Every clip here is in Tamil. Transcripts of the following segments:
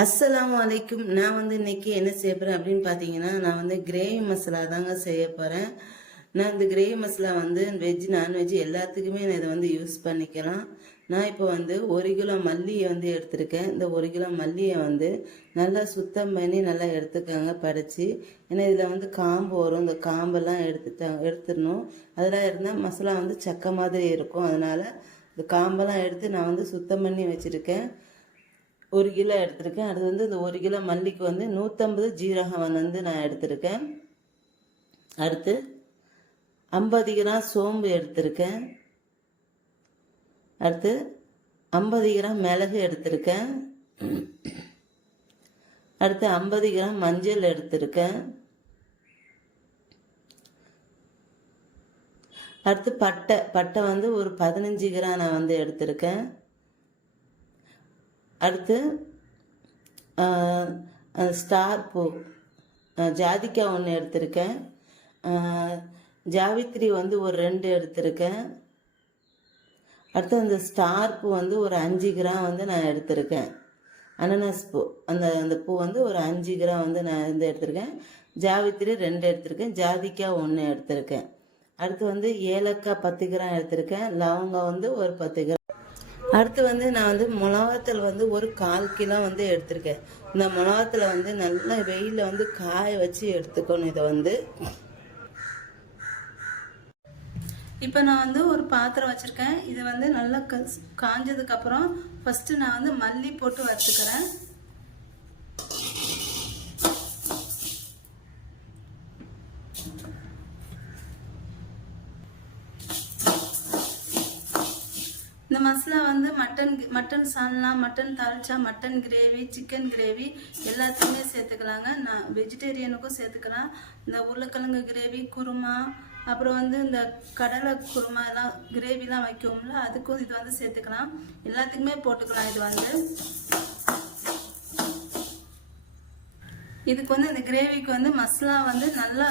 அஸ்ஸலாமு அலைக்கும். நான் இன்னைக்கு என்ன செய்ய போகிறேன் அப்படின்னு பார்த்தீங்கன்னா, நான் கிரேவி மசாலா தாங்க செய்ய போகிறேன். நான் இந்த கிரேவி மசாலா வெஜ் நான்வெஜ் எல்லாத்துக்குமே நான் இதை யூஸ் பண்ணிக்கலாம். நான் இப்போ 1 கிலோ மல்லியை எடுத்திருக்கேன். இந்த 1 கிலோ மல்லியை நல்லா சுத்தம் பண்ணி நல்லா எடுத்துக்கோங்க பறித்து. ஏன்னா இதில் காம்பு வரும், இந்த காம்பெல்லாம் எடுத்துடணும். அதெல்லாம் இருந்தால் மசாலா சக்கை மாதிரி இருக்கும். அதனால் இந்த காம்பெல்லாம் எடுத்து நான் சுத்தம் பண்ணி வச்சுருக்கேன். 1 கிலோ எடுத்திருக்கேன். அடுத்து இந்த 1 கிலோ மல்லிக்கு 150 ஜீரகம் நான் எடுத்திருக்கேன். அடுத்து 50 கிராம் சோம்பு எடுத்திருக்கேன். அடுத்து 50 கிராம் மிளகு எடுத்திருக்கேன். அடுத்து 50 கிராம் மஞ்சள் எடுத்திருக்கேன். அடுத்து பட்டை ஒரு 15 கிராம் நான் எடுத்திருக்கேன். அடுத்து ஸ்டார் பூ ஜாதிக்காய் 1 எடுத்திருக்கேன். ஜாவித்திரி ஒரு 2 எடுத்திருக்கேன். அடுத்து அந்த ஸ்டார் பூ ஒரு 5 கிராம் நான் எடுத்திருக்கேன். அனனாஸ் பூ அந்த பூ ஒரு 5 கிராம் நான் எடுத்திருக்கேன். ஜாவித்திரி 2 எடுத்திருக்கேன். ஜாதிக்காய் 1 எடுத்திருக்கேன். அடுத்து ஏலக்காய் 10 கிராம் எடுத்திருக்கேன். லவங்கம் ஒரு 10 கிராம். அடுத்து நான் மிளகாத்தூள் ஒரு 1/4 கிலோ எடுத்திருக்கேன். இந்த மிளகாத்தூளை நல்லா வெயிலில் காய வச்சு எடுத்துக்கணும். இதை இப்போ நான் ஒரு பாத்திரம் வச்சுருக்கேன். இது நல்லா காஞ்சதுக்கப்புறம் ஃபஸ்ட்டு நான் மல்லி போட்டு வறுத்துக்கிறேன். இந்த masala mutton salna, mutton dalcha, mutton gravy, chicken gravy எல்லாத்தையுமே சேர்த்துக்கலாங்க. நான் வெஜிடேரியனுக்கும் சேர்த்துக்கலாம். இந்த உருளைக்கிழங்கு கிரேவி, குருமா, அப்புறம் இந்த கடலை குருமா எல்லாம் கிரேவிலாம் வைக்கும்ல, அதுக்கும் இது சேர்த்துக்கலாம். எல்லாத்துக்குமே போட்டுக்கலாம். இதுக்கு இந்த கிரேவிக்கு மசாலா நல்லா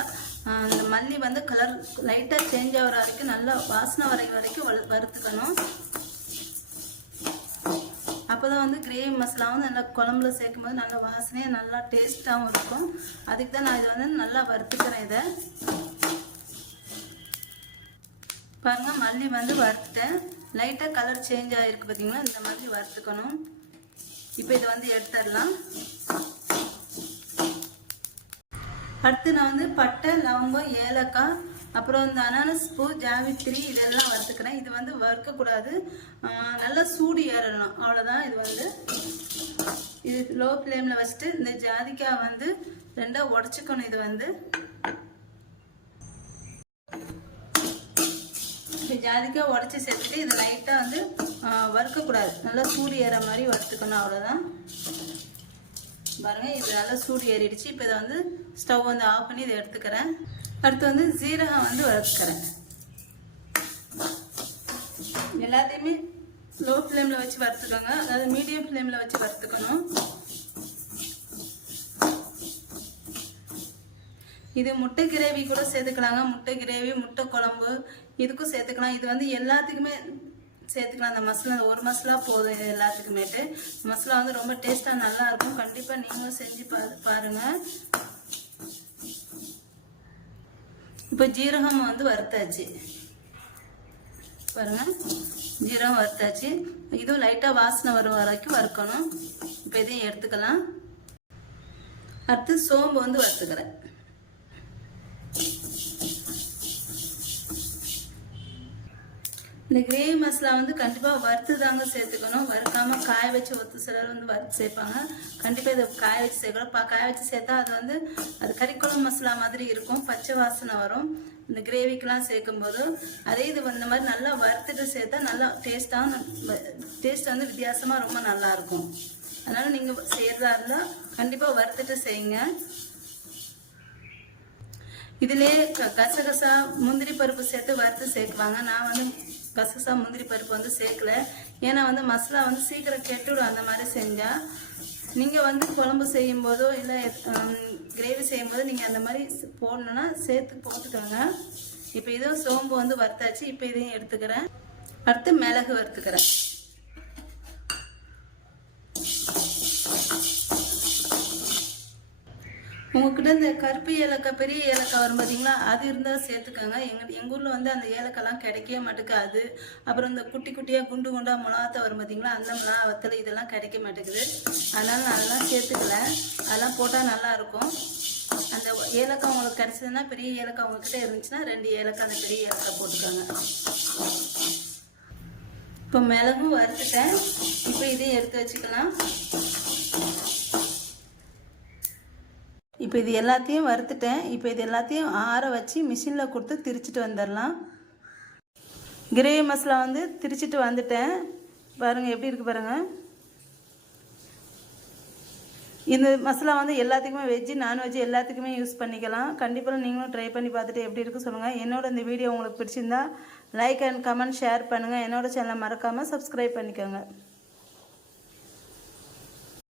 அந்த மல்லி கலர் லைட்டாக சேஞ்ச் ஆகிற வரைக்கும் நல்லா வாசனை வரைக்கும் வறுத்துக்கணும். அப்போதான் கிரேவி மசாலா நல்லா குழம்புல சேர்க்கும் போது நல்லா வாசனையாக நல்லா டேஸ்ட்டாகவும் இருக்கும். அதுக்கு தான் நான் இதை நல்லா வறுத்துக்கிறேன். இதை பாருங்க, மல்லி வறுத்துட்டேன். லைட்டாக கலர் சேஞ்ச் ஆகிருக்கு பார்த்தீங்கன்னா, இந்த மாதிரி வறுத்துக்கணும். இப்போ இதை எடுத்துடலாம். அடுத்து நான் பட்டை, லவங்கம், ஏலக்காய், அப்புறம் இந்த அனானஸ் பூ, ஜாவித்திரி இதெல்லாம் வறுத்துக்கிறேன். இது வறுக்கக்கூடாது, நல்லா சூடு ஏறணும், அவ்வளோதான். இது லோ ஃப்ளேமில் வச்சுட்டு இந்த ஜாதிக்காய் 2 உடச்சிக்கணும். ஜாதிக்காய் உடச்சி சேர்த்துட்டு இது லைட்டாக வறுக்கக்கூடாது, நல்லா சூடு ஏற மாதிரி வறுத்துக்கணும், அவ்வளோதான். பாருங்க, இது நல்லா சூடு ஏறிடுச்சு. இப்போ இதை ஸ்டவ் ஆஃப் பண்ணி இதை எடுத்துக்கிறேன். அடுத்து ஜீரகம் வறுத்துக்கிறேன். எல்லாத்தையுமே லோ ஃப்ளேமில் வச்சு வறுத்துக்கோங்க, அதாவது மீடியம் ஃப்ளேமில் வச்சு வறுத்துக்கணும். இது முட்டை கிரேவி கூட சேர்த்துக்கலாங்க. முட்டை கிரேவி, முட்டை குழம்பு இதுக்கும் சேர்த்துக்கலாம். இது எல்லாத்துக்குமே சேர்த்துக்கலாம். அந்த மசாலா ஒரு மசாலா போதும். இது எல்லாத்துக்குமேட்டு மசாலா ரொம்ப டேஸ்ட்டாக நல்லா இருக்கும். கண்டிப்பாக நீங்களும் செஞ்சு பாருங்க. இப்போ ஜீரகம் வறுத்தாச்சு. பாருங்க, ஜீரகம் வறுத்தாச்சு. இதுவும் லைட்டாக வாசனை வரும் வரைக்கும் வறுக்கணும். இப்போ இதையும் எடுத்துக்கலாம். அடுத்து சோம்பு வறுத்துக்கிறேன். இந்த கிரேவி மசாலா கண்டிப்பாக வறுத்து தாங்க சேர்த்துக்கணும். வறுக்காமல் காய வச்சு ஒத்து சிலர் வறுத்து சேர்ப்பாங்க. கண்டிப்பாக இதை காய வச்சு சேர்க்கணும். காய வச்சு சேர்த்தா அது கறிக்குழம்பு மசாலா மாதிரி இருக்கும், பச்சை வாசனை வரும் இந்த கிரேவிக்கெலாம் சேர்க்கும் போது. அதே இது இந்த மாதிரி நல்லா வறுத்துட்டு சேர்த்தா நல்லா டேஸ்ட் வித்தியாசமாக ரொம்ப நல்லாயிருக்கும். அதனால் நீங்கள் செய்கிறதா இருந்தால் கண்டிப்பாக வறுத்துட்டு செய்யுங்க. இதிலே கசகசா, முந்திரி பருப்பு சேர்த்து வறுத்து சேர்க்குவாங்க. நான் கசகசா, முந்திரி பருப்பு சேர்க்கல. ஏன்னா மசாலா சீக்கிரம் கெட்டுடும் அந்த மாதிரி செஞ்சால். நீங்கள் குழம்பு செய்யும் போதோ இல்லை கிரேவி செய்யும் போது நீங்கள் அந்த மாதிரி போடணுன்னா சேர்த்து போட்டுக்கோங்க. இப்போ இதுவும் சோம்பு வறுத்தாச்சு. இப்போ இதையும் எடுத்துக்கிறேன். அடுத்து மிளகு வறுத்துக்கிறேன். உங்ககிட்ட இந்த கருப்பு ஏலக்காய் பெரிய ஏலக்காய் வரும் பார்த்தீங்களா, அது இருந்தால் சேர்த்துக்கோங்க. எங்கள் ஊரில் வந்து அந்த ஏலக்காய்லாம் கிடைக்கவே மாட்டேங்குது. அப்புறம் இந்த குட்டி குட்டியாக குண்டு குண்டாக மிளகாத்த வரும் பார்த்தீங்களா, அந்த மிளகா வத்தல் இதெல்லாம் கிடைக்க மாட்டேங்குது. அதனால் நான் அதெல்லாம் சேர்த்துக்கல. அதெல்லாம் போட்டால் நல்லாயிருக்கும். அந்த ஏலக்காய் உங்களுக்கு கிடச்சதுன்னா, பெரிய ஏலக்காய் உங்ககிட்ட இருந்துச்சுன்னா 2 ஏலக்காய் அந்த பெரிய ஏலக்காய் போட்டுக்கோங்க. இப்போ மிளகும் வறுத்துட்டேன். இப்போ இதையும் எடுத்து வச்சுக்கலாம். இப்போ இது எல்லாத்தையும் வறுத்துட்டேன். இப்போ இது எல்லாத்தையும் ஆற வச்சு மிஷினில் கொடுத்து திரிச்சிட்டு வந்துடலாம். கிரேவி மசாலா வந்து திரிச்சிட்டு வந்துட்டேன். பாருங்கள் எப்படி இருக்குது பாருங்கள். இந்த மசாலா வந்து எல்லாத்துக்குமே வெஜ்ஜு நான்வெஜ்ஜு எல்லாத்துக்குமே யூஸ் பண்ணிக்கலாம். கண்டிப்பாக நீங்களும் ட்ரை பண்ணி பார்த்துட்டு எப்படி இருக்குது சொல்லுங்கள். என்னோட இந்த வீடியோ உங்களுக்கு பிடிச்சிருந்தா லைக் அண்ட் கமெண்ட் ஷேர் பண்ணுங்கள். என்னோட சேனலை மறக்காமல் சப்ஸ்கிரைப் பண்ணிக்கோங்க.